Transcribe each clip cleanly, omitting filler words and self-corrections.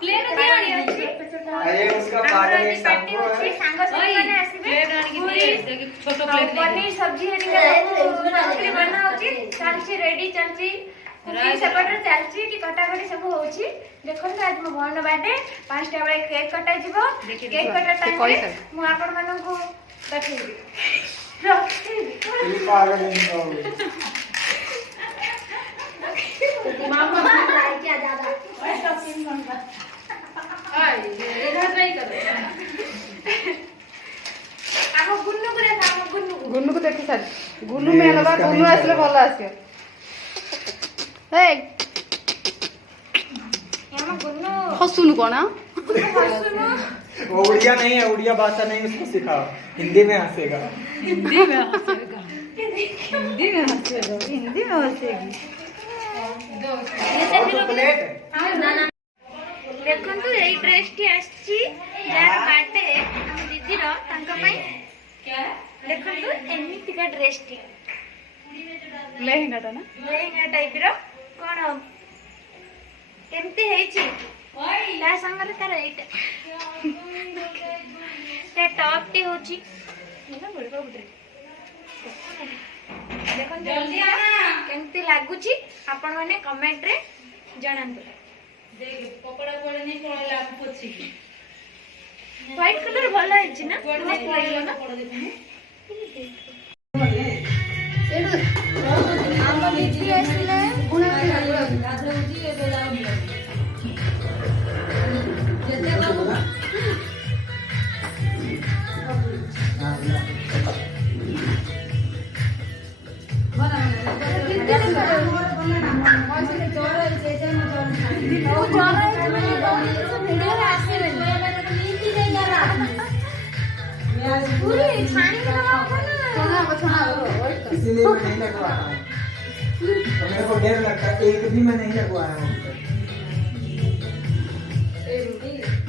Plate दियानी अछि अरे उसका पार्टी में सांगो है सांगो माने आसीबे प्लेट आनी के छोटो प्लेट पनीर सब्जी है बना होची चलची रेडी चलची सेपटर चलची कि कटाकटी सब होची देखो आज मो भवन बाटे 5टा बेले केक कटा जीवो केक कटा टाइम रे मु आपन मानन को देखिबी ये पागल नहीं मामा ट्राई किया ज्यादा इधर ट्राई करो आम गुन्नू को देखा आम गुन्नू को देखि सारी गुन्नू मेन बा गुन्नू आसले भल आसियो हे आम गुन्नू हसुनु कोन हसुनु वो उड़िया नहीं है, उड़िया भाषा नहीं, उसको सिखाओ हिंदी में हंसेगा। हिंदी में हंसेगा हिंदी में हंसेगा हिंदी में हंसेगी देखंतु एई ड्रेस टी आछि यार बाटे हम दीदी रो तांका पई क्या देखंतु एमिति का ड्रेस टी लेहेंगा टा ना लेहेंगा टाइप रो कोन केमती हेछि ता संगरे तार एटा ते टॉप टी होछि ना बोलबो बुटे देखो जल्दी आना केमती लागुछि आपण माने कमेंट रे जणांतु देख पकोड़ा पड़े नहीं पड़ला पोछि व्हाइट कलर भलो हेछि ना मस्त लागलो ना पड़ देखनी हम दीदी आसिले उना गाधो जी ए बेला जते ना इसीलिए मैं नहीं लगवा रहा हूँ, तो मेरे को डर लगता है, एक भी मैं नहीं लगवाया हूँ।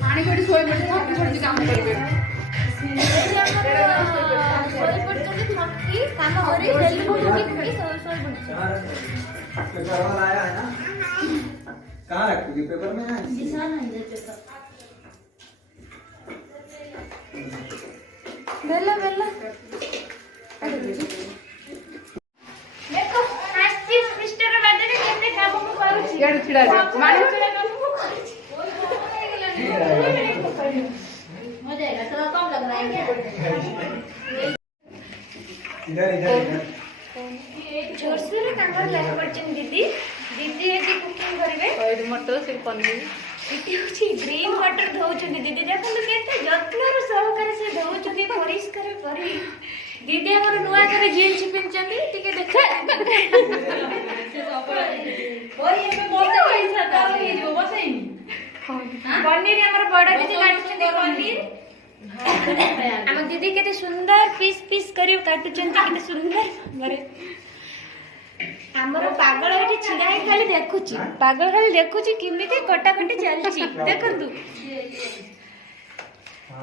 पानी कोडी सोई पड़े थकी पड़े काम करबे पेपर वाला आया है ना? कहाँ रखोगी? पेपर में है? बेला बेला देखो नास्ती मिस्टर बर्थडे रे केते काम को करू यार छिड़ा दे मानी हो जाएगा थोड़ा कम लग रहा है क्या इधर इधर जोर से रे काम लग पड़छन दीदी दीदी एती कुकिंग करबे और मटर से पनीर इति होची ग्रीन वाटर धोउछन दीदी देखन तो केते यत्न रो सहकारी से धोउछन परिष्कार करी दीदी हमर नुआ करे जीन्स पिनचंदी टिके देखा ओए ये पे बोलते पैसा तो ये जो बसई पनीर हमर बड़ा दीदी काटछन पनीर हम दीदी केते सुंदर पीस पीस करी काटुछन केते सुंदर मरे हमर पागल एठी छिड़ा है खाली देखुची पागल खाली देखुची किमिते कटाकटी चलची देखंतु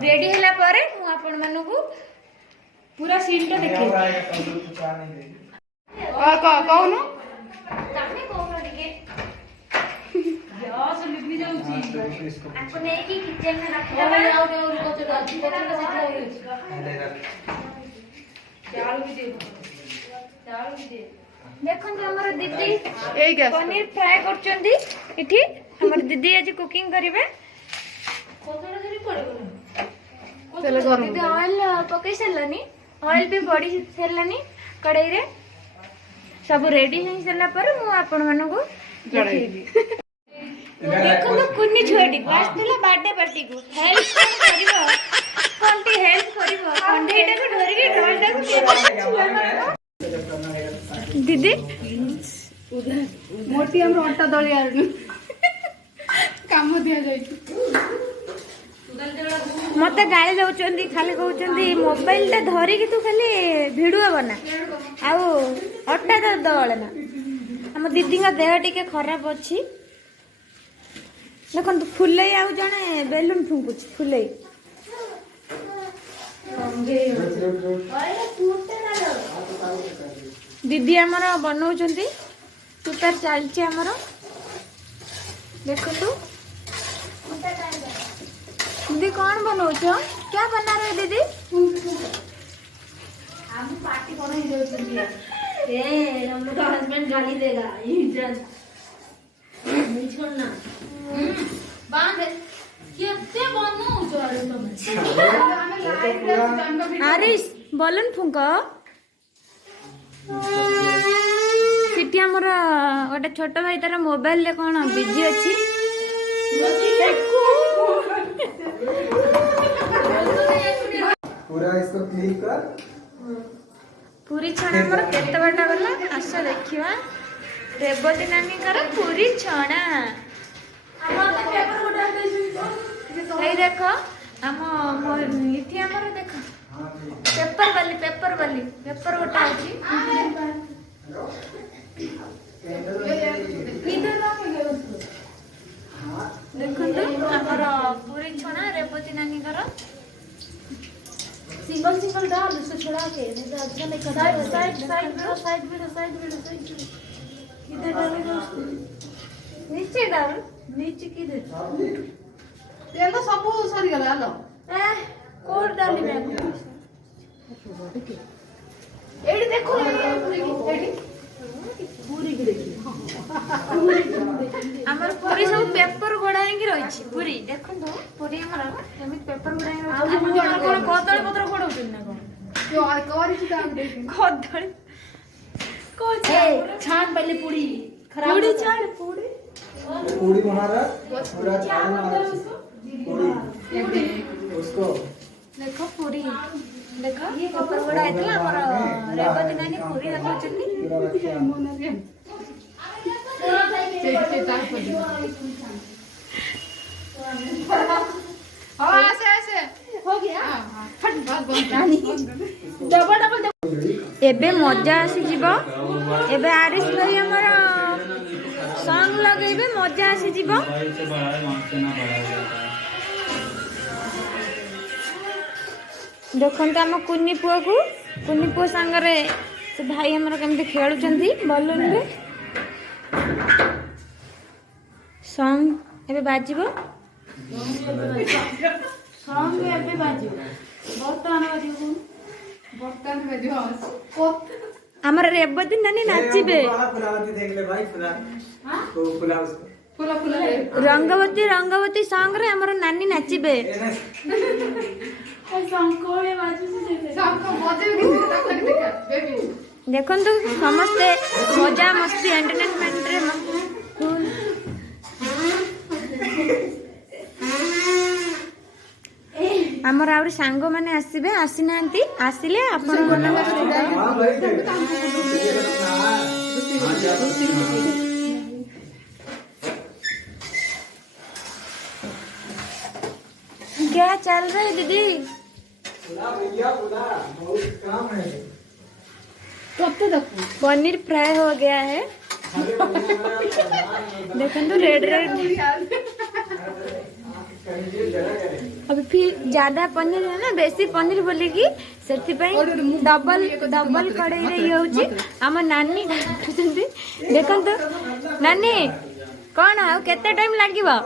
रेडी हला पारे मु आपण मानकू पूरा सीन तो देखे कौन तमने कोन टिके गैस लिपि जाउची आपको नहीं कि किचन में रख और दबा और को चला कोन का से चावल भी दे चावल भी दे देखन हमर दीदी एई गैस पनीर फ्राई करचंदी इठी हमर दीदी आज कुकिंग करिवे कोथरा जरी पड़े तेल गरम दीदी ऑयल पकई सलनी ऑयल भी बड़ी सलनी कढ़ाई रे सब रेडी हो सला पर मु आपण मानो को जड़ाई देखो तो कुन्नी छोटी आस्थिला बर्थडे पार्टी को हेल्प करिवो कोनटी हेल्प करिवो कंडेटा को धरि के ढोलटा को दीदी मोटी हम अट्टा दली आनु काम दिया जाई मत गाड़ी दौरान खाली कहते मोबाइल टा धरिकी तू खाली भिडियो बना आउ अटा तो दलना आम दीदी देह टिके खराब अच्छी देखो फुले आउ जड़े बेलून फुंकुच फुले दीदी आमर बनाऊँच प्रिपेयर चलती आमर देखो दीदी कौन बनाओ क्या बना रहे दीदी हम पार्टी बना ही दो ए हम लोग का हस्बैंड गाली देगा ये नहीं छोड़ना बांध कितने बनू चोरे तुम आरिस बलून फुंक सिटी हमर गोटे छोट भाई तार मोबाइल ले कौन बिजी अच्छी पूरा इसको क्लिक कर पूरी छणा हमर केते बटा गला आस देखिवा रेवती नानी कर पूरी छणा এই দেখো ইতি আমার দেখো পেপার বালি পেপার গোটা আছে দেখুন আমার পুরি ছনা রেবতী নানি কর सिंगल सिंगल डाल उससे छोड़ा के नहीं तो अच्छा नहीं करता साइड किधर डालेगा उसको नीचे डाल नीचे किधर ये तो सब सरी गला लो कोड डाली मैं एडी देखो एडी पूरी की देखिए हमर पूरी सब पेपर गोड़ाई की रही पूरी देखो तो पूरी हमर एमित पेपर गोड़ाई रही कोन कदळी पत्र गोडौछन ना कोन जो कवरी छी काम दे कदळी को छान पहले पूरी खराब पूरी छाड़ पूरी पूरी हमारा पूरा चावल हमारा पूरी उसको देखो पूरी देखो ये पेपर गोड़ाई थला हमर रेवती नानी पूरी रखछनी पूरा रखिया से टाइप कर दियो हां ऐसे हो गया फट बंद डबल डबल एबे मजा आसी जीवो एबे आरिस भाई हमर सॉन्ग लगेबे मजा आसी जीवो देखंत हम कुन्नी पुओ संगरे से भाई हमर केमते खेलुचंती बलून रे सॉन्ग एबे बाजिबो सॉन्ग एबे बाजियो बर्तन बाजियो बर्तन में जो हमर रेवती नानी नाचिबे फुलावती देख ले भाई फुला तो फुला उसको फुला रंगवती सॉन्ग रे हमर नानी नाचिबे सॉन्ग कोले बाजियो देखे सब को मजे भी तक देखा बेबी देखंतु समस्ते मजा मस्ती एंटरटेनमेंट रे फुल हमर आउरी सांग माने आसीबे आसीनांती आसीले आपण मनन हां भाई क्या चल रहा है दीदी फुला भैया फुला बहुत काम है कब तक देखो पनीर फ्राई हो गया है देखंतु रेड अभी फिर ज्यादा पनीर है ना बेसी पनीर बोलेगी सेति डबल कड़ाई रे होची हम नानी देखंतु नानी कौन है केते टाइम लागिबो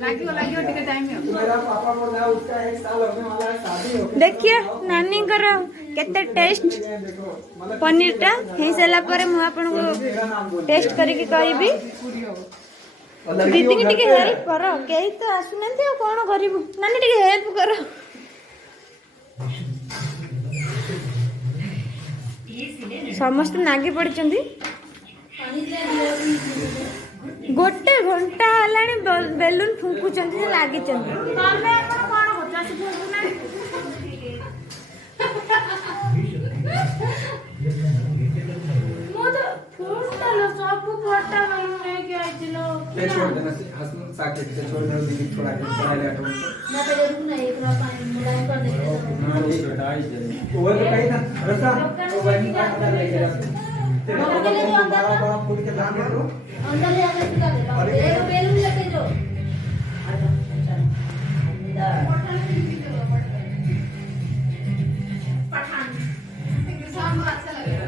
टिके टाइम है मेरा पापा बोला उसका 1 साल होने वाला है शादी हो देखिए नानी करो केते टेस्ट देखो मतलब पनीर टा हे सेला परे मु आपन को तेरा नाम बोल टेस्ट करके कहबी पूरी हो दीदी की टिके हेल्प करो केही तो आसुनंती आ कोन करिबु नानी टिके हेल्प करो समस्त नागी पड़चंदी गोटे घंटा हलाणी बेलून फुंकुचंदी से लागिचंदी तमे कोन होचा से फुंकु ना मोद फुटलो सब फटा में के आइलो ये छोड़ देना हसन साके से छोड़ देना दीदी थोड़ा के बना ले ऑटो ना तो जरूर नहीं एक बार पानी मुलायम कर देंगे हां ये हटाई दे वो तो कहीं ना रसा वो बनी का अंदर ले गया तेरे को बड़ा बड़ा फूल के दाम दे दो अंदर ले आकर निकाल दे एक बेलून लेके जो पठान सामने अच्छा लगेगा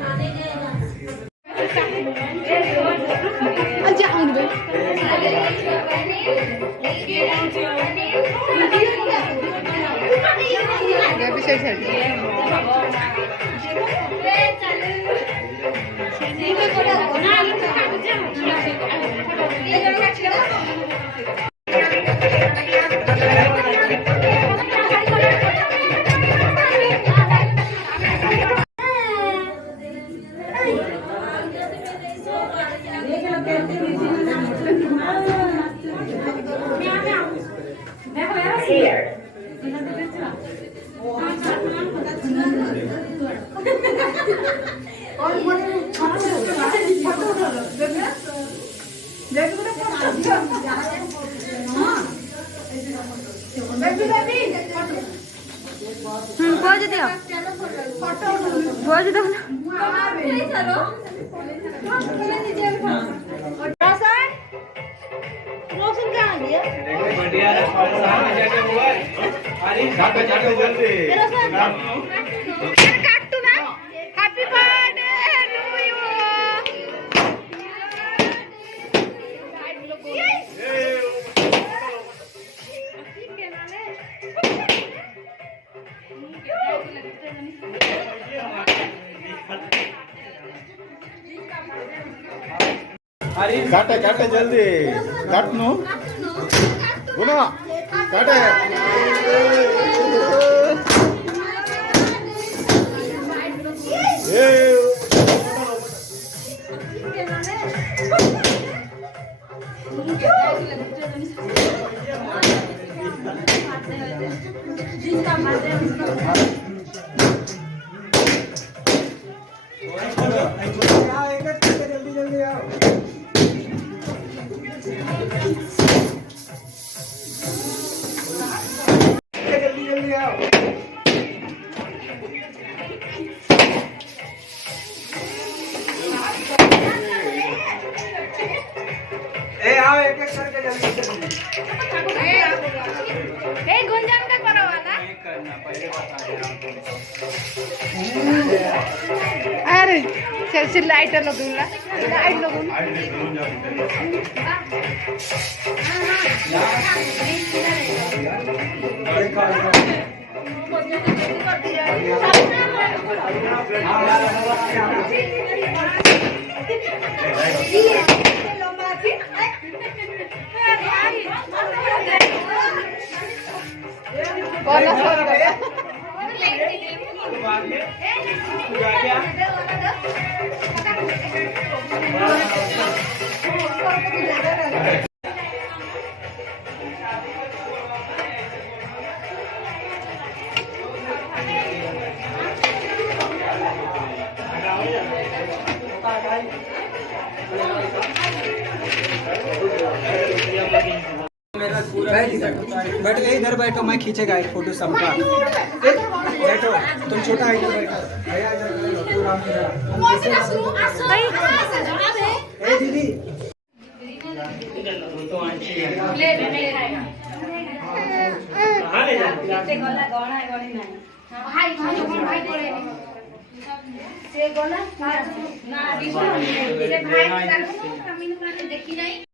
खाने गए ना अच्छा आऊंगी पोज दियो पोज दो रोशन कहाँ गया काटू ना हैप्पी बर्थडे टू यू काटे काटे जल्दी काट नु गुना काटे जल्दी जल्दी आओ जल्दी जल्दी आओ ए आओ एक एक करके जल्दी जल्दी ए गुंजन का करो वाला करना पहले बता दे रहा हूं अरे चल चल लाइट लगूंगा लाइट लगूंगा बैठ गए इधर बैठो मैं खींचेगा एक फोटो सबका बैठो तुम छोटा है इधर बैठो भैया इधर बैठो पूरा ए दीदी ले कहां ले जा गला गणा गणी नहीं भाई भाई भाई पड़े से गला ना दिखो से भाई देखी नहीं